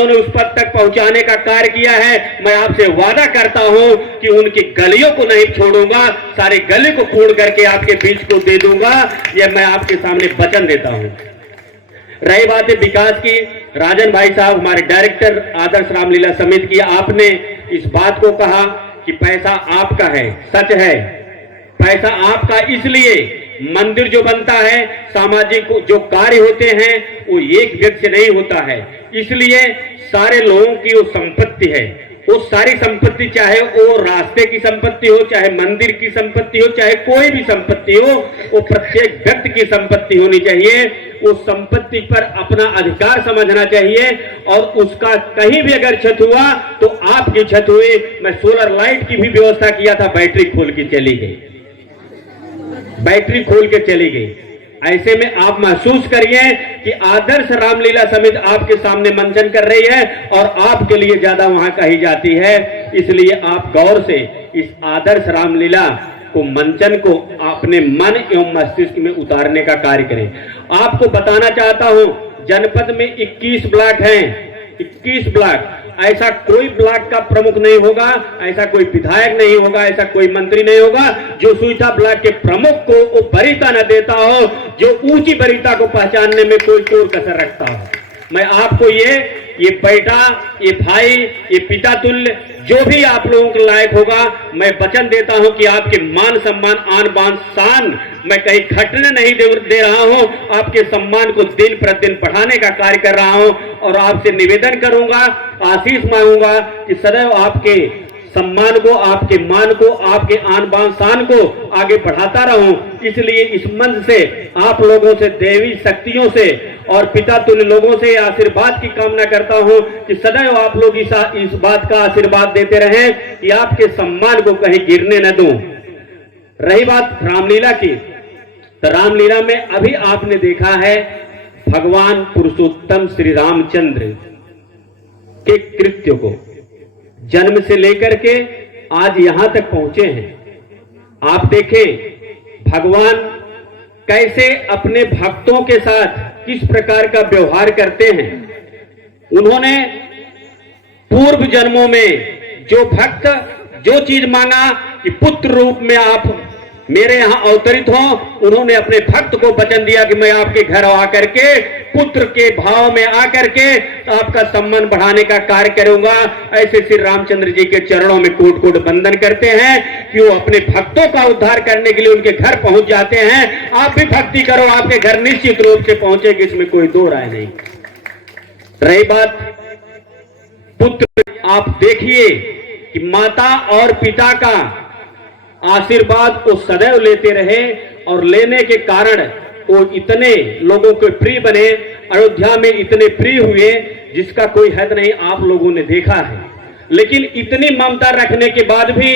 उन्होंने उस पद तक पहुंचाने का कार्य किया है। मैं आपसे वादा करता हूं कि उनकी गलियों को नहीं छोड़ूंगा, सारी गली को खोड़ करके आपके बीच को दे दूंगा। यह मैं आपके सामने वचन देता हूं। रही बात है विकास की, राजन भाई साहब हमारे डायरेक्टर आदर्श रामलीला समिति की, आपने इस बात को कहा कि पैसा आपका है। सच है, पैसा आपका इसलिए मंदिर जो बनता है, सामाजिक जो कार्य होते हैं वो एक व्यक्ति से नहीं होता है, इसलिए सारे लोगों की वो संपत्ति है। वो सारी संपत्ति, चाहे वो रास्ते की संपत्ति हो, चाहे मंदिर की संपत्ति हो, चाहे कोई भी संपत्ति हो, वो प्रत्येक व्यक्ति की संपत्ति होनी चाहिए। उस संपत्ति पर अपना अधिकार समझना चाहिए और उसका कहीं भी अगर क्षति हुआ तो आपकी क्षति हुई। मैं सोलर लाइट की भी व्यवस्था किया था, बैटरी खोल के चली गई, बैटरी खोल के चली गई। ऐसे में आप महसूस करिए कि आदर्श रामलीला समिति आपके सामने मंचन कर रही है और आपके लिए ज्यादा वहां कही जाती है। इसलिए आप गौर से इस आदर्श रामलीला को, मंचन को अपने मन एवं मस्तिष्क में उतारने का कार्य करें। आपको बताना चाहता हूं, जनपद में 21 ब्लॉक हैं, 21 ब्लॉक। ऐसा कोई ब्लॉक का प्रमुख नहीं होगा, ऐसा कोई विधायक नहीं होगा, ऐसा कोई मंत्री नहीं होगा जो सुईटा ब्लॉक के प्रमुख को वो वरीयता न देता हो, जो ऊंची वरीयता को पहचानने में कोई कोर कसर रखता हो। मैं आपको ये बेटा, ये भाई, ये पिता तुल्य जो भी आप लोगों के लायक होगा, मैं वचन देता हूं कि आपके मान सम्मान, आन बान शान मैं कहीं घटने नहीं दे रहा हूं। आपके सम्मान को दिन प्रतिदिन बढ़ाने का कार्य कर रहा हूं और आपसे निवेदन करूंगा, आशीष मांगूंगा कि सदैव आपके सम्मान को, आपके मान को, आपके आन बान शान को आगे बढ़ाता रहूं। इसलिए इस मंच से आप लोगों से, देवी शक्तियों से और पिता तुल्य लोगों से आशीर्वाद की कामना करता हूं कि सदैव आप लोग इस बात का आशीर्वाद देते रहें कि आपके सम्मान को कहीं गिरने न दूं। रही बात रामलीला की, तो रामलीला में अभी आपने देखा है भगवान पुरुषोत्तम श्री रामचंद्र के कृत्य को, जन्म से लेकर के आज यहां तक पहुंचे हैं। आप देखें भगवान कैसे अपने भक्तों के साथ किस प्रकार का व्यवहार करते हैं। उन्होंने पूर्व जन्मों में जो भक्त जो चीज मांगा कि पुत्र रूप में आप मेरे यहां अवतरित हो, उन्होंने अपने भक्त को वचन दिया कि मैं आपके घर आकर के पुत्र के भाव में आकर के आपका सम्मान बढ़ाने का कार्य करूंगा। ऐसे श्री रामचंद्र जी के चरणों में कोट कोट वंदन करते हैं कि वो अपने भक्तों का उद्धार करने के लिए उनके घर पहुंच जाते हैं। आप भी भक्ति करो, आपके घर निश्चित रूप से पहुंचेगी, इसमें कोई दो राय नहीं। रही बात पुत्र, आप देखिए कि माता और पिता का आशीर्वाद वो सदैव लेते रहे और लेने के कारण वो इतने लोगों के प्रिय बने, अयोध्या में इतने प्रिय हुए जिसका कोई हद नहीं, आप लोगों ने देखा है। लेकिन इतनी ममता रखने के बाद भी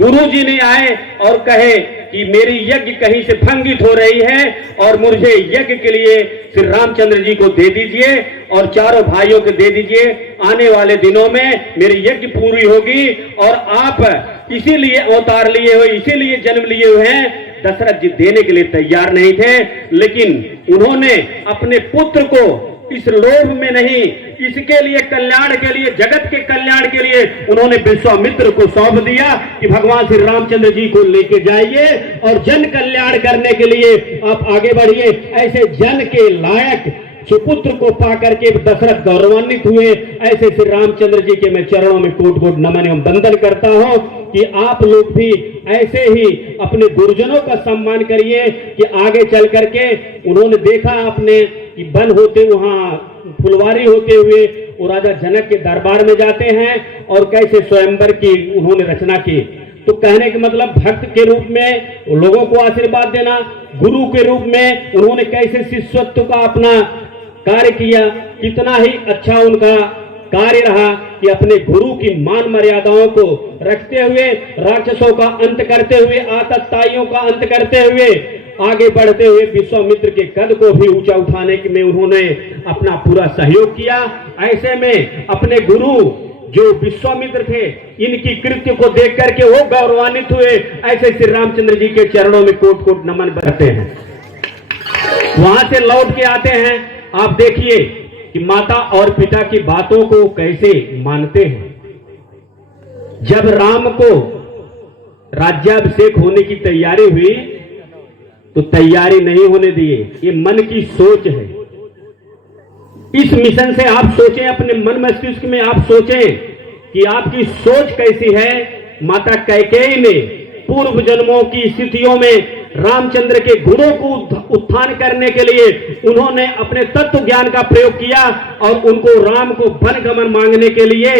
गुरु जी ने आए और कहे कि मेरी यज्ञ कहीं से भंगित हो रही है और मुझे यज्ञ के लिए श्री रामचंद्र जी को दे दीजिए और चारों भाइयों को दे दीजिए। आने वाले दिनों में मेरी यज्ञ पूरी होगी और आप इसीलिए अवतार लिए हुए, इसीलिए जन्म लिए हुए हैं। दशरथ जी देने के लिए तैयार नहीं थे, लेकिन उन्होंने अपने पुत्र को इस लोभ में नहीं, इसके लिए कल्याण के लिए, जगत के कल्याण के लिए उन्होंने विश्वामित्र को सौंप दिया कि भगवान श्री रामचंद्र जी को लेके जाइए और जन कल्याण करने के लिए आप आगे बढ़िए। ऐसे जन के लायक सुपुत्र को पाकर के दशरथ गौरवान्वित हुए। ऐसे श्री रामचंद्र जी के मैं चरणों में कोट कोट नमन एवं वंदन करता हूं कि आप लोग भी ऐसे ही अपने गुरुजनों का सम्मान करिए कि आगे चल करके उन्होंने देखा आपने कि वन होते वहां फुलवारी होते हुए वो राजा जनक के दरबार में जाते हैं और कैसे स्वयंवर की उन्होंने रचना की। तो कहने का मतलब भक्त के रूप में लोगों को आशीर्वाद देना, गुरु के रूप में उन्होंने कैसे शिष्यत्व का अपना कार्य किया, कितना ही अच्छा उनका कार्य रहा कि अपने गुरु की मान मर्यादाओं को रखते हुए, राक्षसों का अंत करते हुए, आतताइयों का अंत करते हुए, आगे बढ़ते हुए विश्वामित्र के कद को भी ऊंचा उठाने में उन्होंने अपना पूरा सहयोग किया। ऐसे में अपने गुरु जो विश्वामित्र थे, इनकी कृत्य को देख करके वो गौरवान्वित हुए। ऐसे श्री रामचंद्र जी के चरणों में कोट कोट नमन करते हैं। वहां से लौट के आते हैं, आप देखिए कि माता और पिता की बातों को कैसे मानते हैं। जब राम को राज्याभिषेक होने की तैयारी हुई तो तैयारी नहीं होने दिए, ये मन की सोच है। इस मिशन से आप सोचें, अपने मन मस्तिष्क में आप सोचें कि आपकी सोच कैसी है। माता कैकेयी ने पूर्व जन्मों की स्थितियों में रामचंद्र के गुणों को उत्थान करने के लिए उन्होंने अपने तत्व ज्ञान का प्रयोग किया और उनको राम को वन गमन मांगने के लिए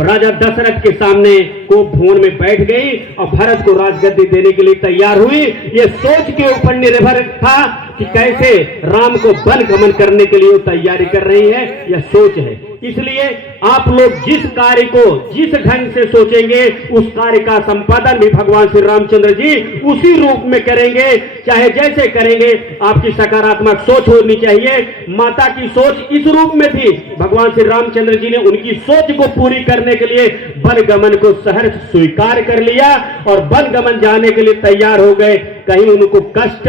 राजा दशरथ के सामने को भवन में बैठ गई और भरत को राजगद्दी देने के लिए तैयार हुई। ये सोच के ऊपर निर्भर था कि कैसे राम को वन गमन करने के लिए तैयारी कर रही है, यह सोच है। इसलिए आप लोग जिस कार्य को जिस ढंग से सोचेंगे उस कार्य का संपादन भी भगवान श्री रामचंद्र जी उसी रूप में करेंगे, चाहे जैसे करेंगे। आपकी सकारात्मक सोच होनी चाहिए। माता की सोच इस रूप में थी, भगवान श्री रामचंद्र जी ने उनकी सोच को पूरी करने के लिए वन गमन को सहर्ष स्वीकार कर लिया और वन गमन जाने के लिए तैयार हो गए। कहीं उनको कष्ट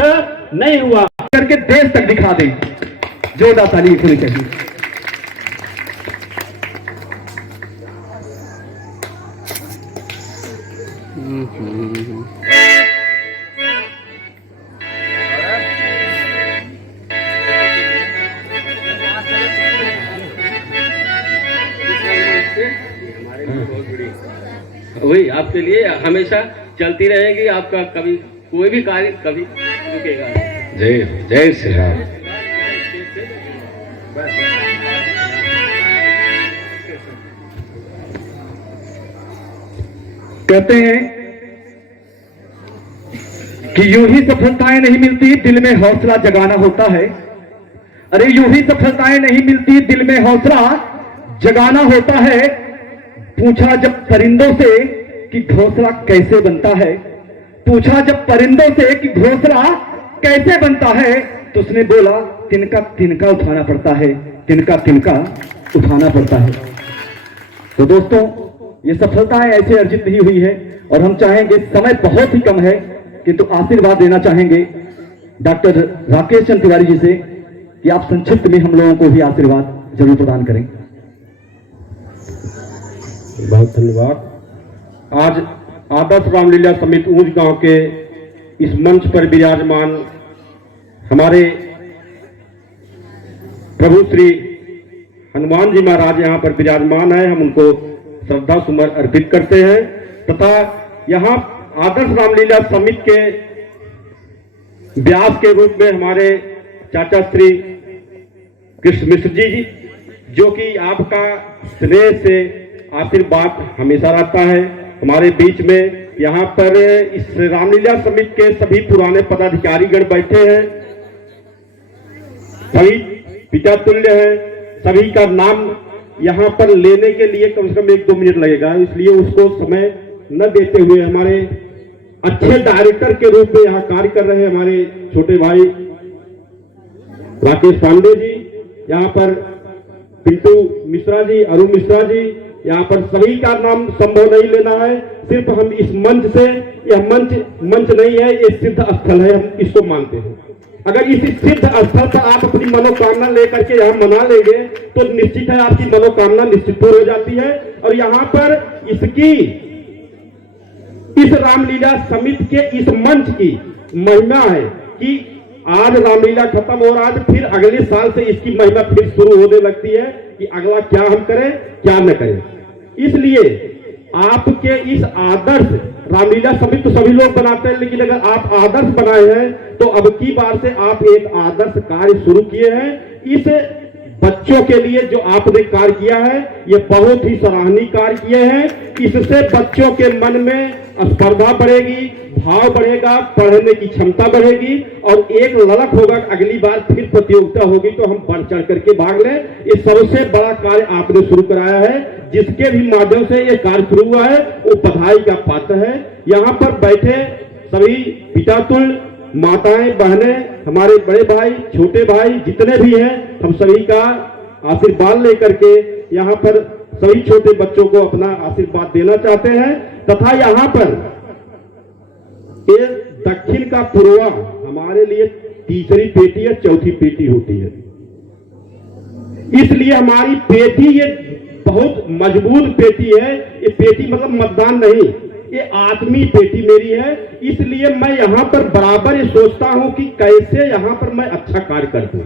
नहीं हुआ। करके देश तक दिखा दें, जोरदार ताली होनी चाहिए। वही आपके लिए हमेशा चलती रहेगी। आपका कभी कोई भी कार्य कभी रुकेगा। जय जय श्री राम। कहते हैं कि यूं ही सफलताएं नहीं मिलती, दिल में हौसला जगाना होता है। अरे यूं ही सफलताएं नहीं मिलती, दिल में हौसला जगाना होता है। पूछा जब परिंदों से कि घोंसला कैसे बनता है, पूछा जब परिंदों से कि घोंसला कैसे बनता है, तो उसने बोला तिनका तिनका उठाना पड़ता है, तिनका तिनका उठाना पड़ता है। तो दोस्तों, ये सफलताएं ऐसे अर्जित नहीं हुई है और हम चाहेंगे, समय बहुत ही कम है, किंतु आशीर्वाद देना चाहेंगे डॉक्टर राकेश चंद्र तिवारी जी से कि आप संक्षिप्त में हम लोगों को भी आशीर्वाद जरूर प्रदान करें। बहुत धन्यवाद। आज आदर्श रामलीला समिति ऊंच गांव के इस मंच पर विराजमान हमारे प्रभु श्री हनुमान जी महाराज यहाँ पर विराजमान है। हम उनको श्रद्धा सुमन अर्पित करते हैं तथा यहाँ आदर्श रामलीला समिति के व्यास के रूप में हमारे चाचा श्री कृष्ण मिश्र जी, जो कि आपका स्नेह से आशीर्वाद हमेशा रहता है हमारे बीच में। यहाँ पर इस रामलीला समिति के सभी पुराने पदाधिकारी गण बैठे हैं, सभी पिता तुल्य है। सभी का नाम यहाँ पर लेने के लिए कम से कम 1-2 मिनट लगेगा, इसलिए उसको समय न देते हुए हमारे अच्छे डायरेक्टर के रूप में यहाँ कार्य कर रहे हमारे छोटे भाई राकेश पांडे जी, यहाँ पर पिंटू मिश्रा जी, अरुण मिश्रा जी, यहाँ पर सभी का नाम संभव नहीं लेना है। सिर्फ हम इस मंच से, यह मंच नहीं है, ये सिद्ध स्थल है, हम इसको मानते हैं। अगर इस सिद्ध स्थल पर आप अपनी मनोकामना लेकर के यहाँ मना लेंगे तो निश्चित है आपकी मनोकामना निश्चित पूरी हो जाती है। और यहाँ पर इस रामलीला समिति के इस मंच की महिमा है कि आज रामलीला खत्म और आज फिर अगले साल से इसकी महिमा फिर शुरू होने लगती है कि अगला क्या हम करें क्या न करें। इसलिए आपके इस आदर्श रामलीला समिति तो सभी लोग बनाते हैं, लेकिन अगर आप आदर्श बनाए हैं तो अब की बार से आप एक आदर्श कार्य शुरू किए हैं। इस बच्चों के लिए जो आपने कार्य किया है ये बहुत ही सराहनीय कार्य किए हैं। इससे बच्चों के मन में स्पर्धा बढ़ेगी, भाव बढ़ेगा, पढ़ने की क्षमता बढ़ेगी और एक ललक होगा, अगली बार फिर प्रतियोगिता होगी तो हम बढ़ चढ़ करके भाग लें। ये सबसे बड़ा कार्य आपने शुरू कराया है, जिसके भी माध्यम से ये कार्य शुरू हुआ है वो बधाई का पात्र है। यहाँ पर बैठे सभी पितातुल्य माताएं, बहनें, हमारे बड़े भाई, छोटे भाई जितने भी हैं, हम सभी का आशीर्वाद लेकर के यहाँ पर सभी छोटे बच्चों को अपना आशीर्वाद देना चाहते हैं। तथा यहाँ पर ये दक्षिण का पूर्वा हमारे लिए तीसरी पेटी या चौथी पेटी होती है। इसलिए हमारी पेटी ये बहुत मजबूत पेटी है। ये पेटी मतलब मतदान नहीं, ये आत्मीय पेटी मेरी है। इसलिए मैं यहाँ पर बराबर ये सोचता हूँ कि कैसे यहाँ पर मैं अच्छा कार्य कर दूं।